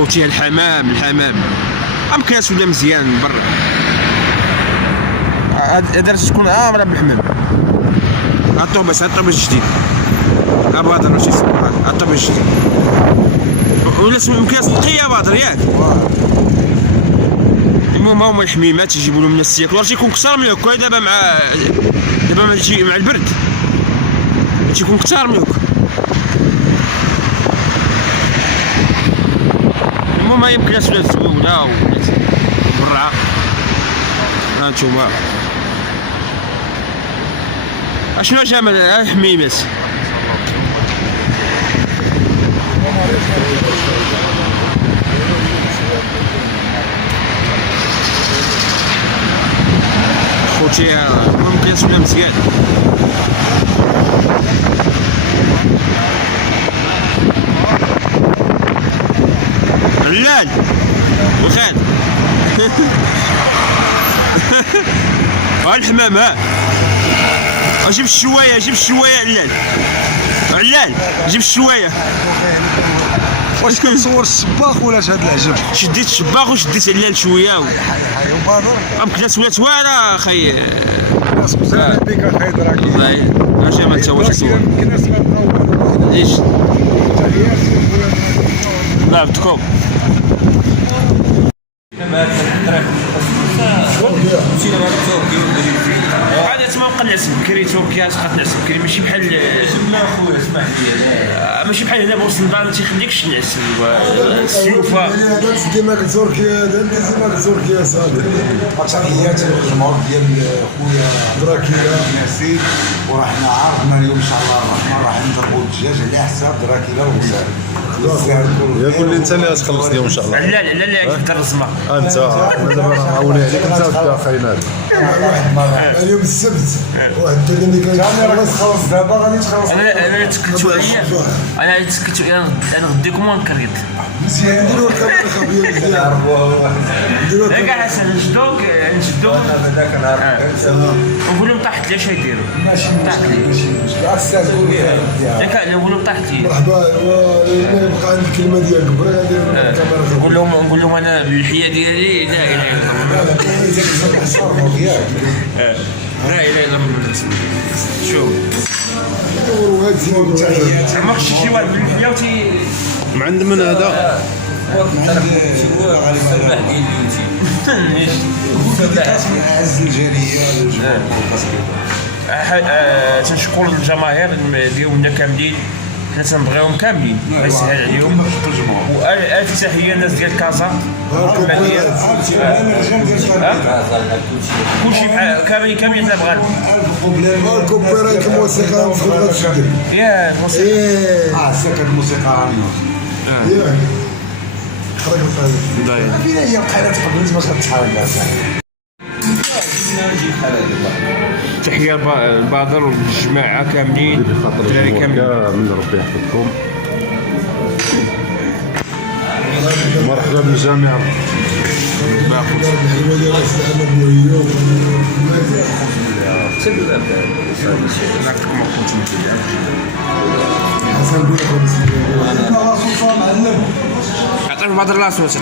خوتي الحمام مكناس ولا مزيان من برا. هذا تكون عامره بالحمام. الطوبيس الجديد ابادر واش يسمى الطوبيس الجديد ولا اسمه مكناس نقيه بادر ياك. المهم هما الحميمات يجيبوا لهم من السياكل راه تيكون كثر من هكا. دابا مع البرد تيكون كثر من هكا. المهم هي مكناس ولات زوينه ولات برا. ها نتوما اشنو جمال الحميمات. خوتي المهم كاس ولا مزيان. علال وخال ها الحمام ها جيب الشوايه علال جيب الشوايه. واش كنصور الصباغ ولا هاد العجب؟ شديت الشباغ وشديت علال شويه مكناس ولات واعره اخي. الناس مزال بك اخي دراك والله اش ما تا واش تصور الناس غتنور ليش لا بدكم هذا تما بقى نعس بكري تركيا تبقى تنعس بكري ماشي بحال خويا اسمح لي ماشي بحال هنا بوسط الدار ما تيخليكش تنعس السيوفه. هذا ديما تركيا ديما تركيا صاحبي. تحيات للجمهور ديال خويا دراكيلا ميرسي. ورحنا عارفنا اليوم ان شاء الله الرحمن راح نضربوا الدجاج على حساب دراكيلا وغزال. يا قول لي انت اللي غتخلص اليوم ان شاء الله. لا اللي جبت الرزمه انت انا دابا عاوني عليك انت اخينا اليوم السبت واحد اللي كان خلص دابا غادي تخلص. انا تكلتو عليا انا غديكم ونكريط مزيان. نديرو الكاميرا خفيه مزيان. نديرو لا كاع نشدوك هذاك النهار ونقول لهم طاحت لي اش يديروا. ماشي بالعكس تقول ياك نقول لهم طاحت لي. مرحبا يبقى عندي الكلمه ديالك بغا ندير الكاميرا خفيه. نقول لهم انا بالحيه ديالي لا اله الا الله. لا اله الا الله. شوف ما خصش شي واحد من الحياه وتي من عند من هذا عز الجاليه تنشكر الجماهير ديالنا كاملين. حنا تنبغيوهم كاملين الله يسهل عليهم. والف تحيه الناس ديال كازا كلشي بحال كاملين حنا بغانا الكوبيرايت الموسيقى تخدم يا الموسيقى سكت الموسيقى راني ياك خرج القاعده فين هي القاعده تقبل باش غتحرك تحيه البادر والجماعه كاملين الدراري كاملين من ربي يحفظكم. مرحبا بالجميع. عطيه البادر راسو عطيه